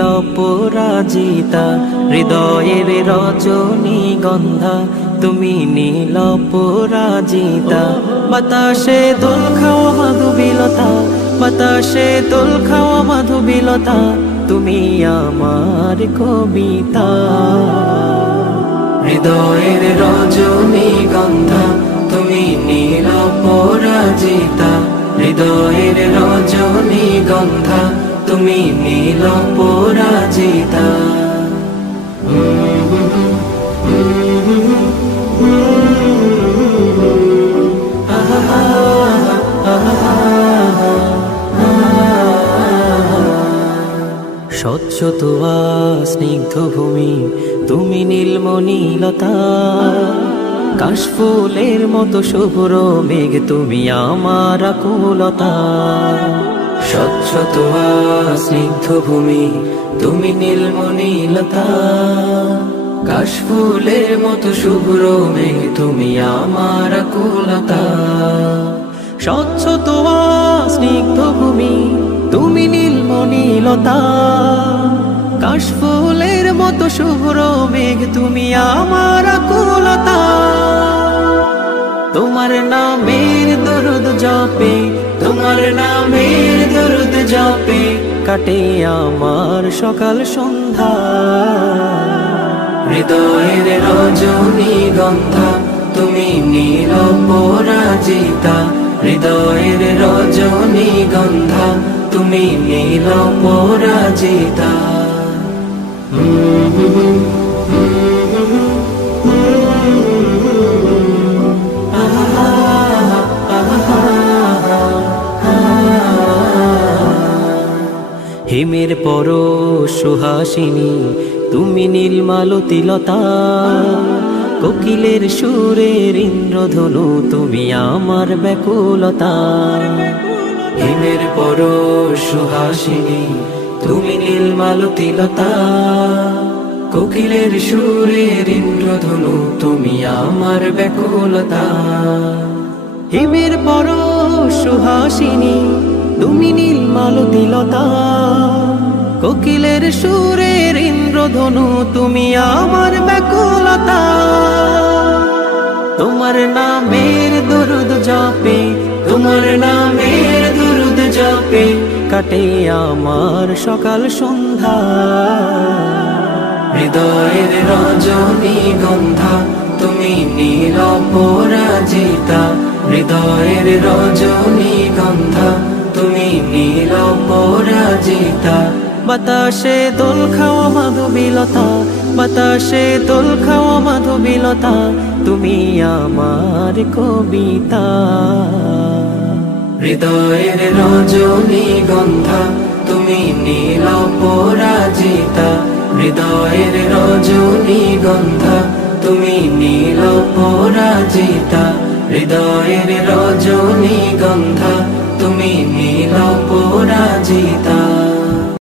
নীল পরাজিতা, হৃদয়ের রজনীগন্ধা তুমি নীল পরাজিতা। বাতাসে দোল খাওয়া মাধবীলতা, বাতাসে দোল খাওয়া মাধবীলতা তুমি আমার কবিতা। হৃদয়ের রজনীগন্ধা তুমি নীল পরাজিতা, হৃদয়ের রজনীগন্ধা তুমি নীল পরাজিতা। স্বচ্ছ তোয়া স্নিগ্ধ ভূমি তুমি নীলমণিলতা, কাশফুলের মতো শুভ্র মেঘ তুমি আমার আকুলতা। স্বচ্ছ তোয়া স্নিগ্ধ ভূমি তুমি নীলমণিলতা, কাশফুলের মতো শুভ্র মেঘ তুমি আমার আকুলতা। স্বচ্ছ তোয়া স্নিগ্ধ ভূমি তুমি নীলমণিলতা, কাশফুলের মতো শুভ্র মেঘ তুমি আমার আকুলতা। তোমার নামের দরুদ জপে, তোমার নামের দরুদ জপে কাটে আমার সকাল সন্ধ্যা। হৃদয়ের রজনীগন্ধা তুমি নীল পরাজিতা, হৃদয়ের রজনীগন্ধা তুমি নীল পরাজিতা। হিমের পরশ সুহাসিনী তুমি নীলমালতিলতা, কোকিলের সুরের ইন্দ্রধনু তুমি আমার ব্যাকুলতা। হিমের পরশ সুহাসিনী তুমি নীলমালতিলতা, কোকিলের সুরের ইন্দ্রধনু তুমি আমার ব্যাকুলতা। হিমের পরশ সুহাসিনী তুমি নীলমালতিলতা, কোকিলের সুরের ইন্দ্রধনু তুমি আমার ব্যাকুলতা। তোমার নামের দরুদ জপে, তোমার নামের দরুদ জপে কাটে আমার সকাল সন্ধ্যা। হৃদয়ের রজনীগন্ধা তুমি নীল পরাজিতা, হৃদয়ের রজনীগন্ধা তুমি নীল পরাজিতা। বাতাসে দোল খাওয়া মাধবীলতা, বাতাসে দোল খাওয়া মাধবীলতা তুমি আমার কবিতা। হৃদয়ের রজনীগন্ধা তুমি নীল পরাজিতা, হৃদয়ের রজনীগন্ধা তুমি নীল পরাজিতা, হৃদয়ের রজনীগন্ধা